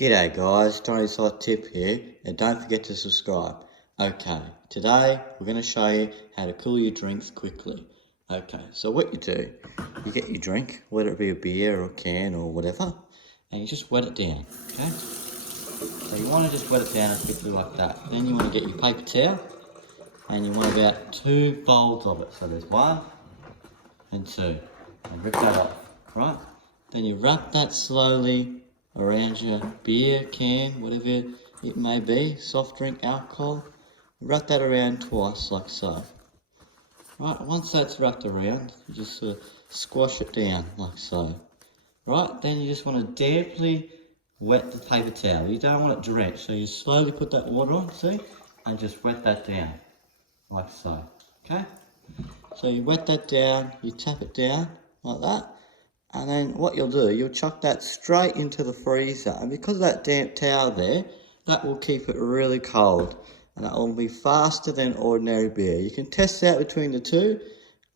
G'day guys, Johnny's Hot Tip here, and don't forget to subscribe. Okay, today we're going to show you how to cool your drinks quickly. Okay, so what you do, you get your drink, whether it be a beer or a can or whatever, and you just wet it down, okay? So you want to just wet it down quickly like that. Then you want to get your paper towel, and you want about 2 folds of it. So there's 1 and 2, and rip that off, right? Then you wrap that slowly around your beer can, whatever it may be, soft drink, alcohol. Wrap that around twice like so. Right, once that's wrapped around, you just sort of squash it down like so. Right, then you just want to damply wet the paper towel. You don't want it drenched, so you slowly put that water on, see, and just wet that down like so, okay? So you wet that down, you tap it down like that. And then what you'll do, you'll chuck that straight into the freezer. And because of that damp towel there, that will keep it really cold. And that will be faster than ordinary beer. You can test out between the two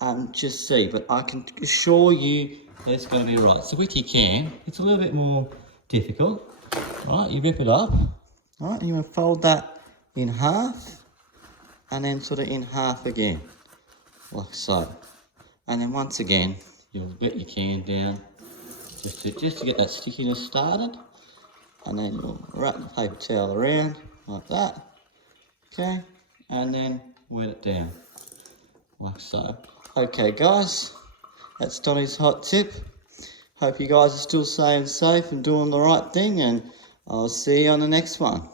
and just see. But I can assure you that it's going to be right. So with your can, it's a little bit more difficult. Right, you rip it up. Right, and you want to fold that in half. And then sort of in half again. Like so. And then once again, you'll wet your can down just to get that stickiness started, and then you'll wrap the paper towel around like that, okay, and then wet it down like so. Okay guys, that's Donny's hot tip. Hope you guys are still staying safe and doing the right thing, and I'll see you on the next one.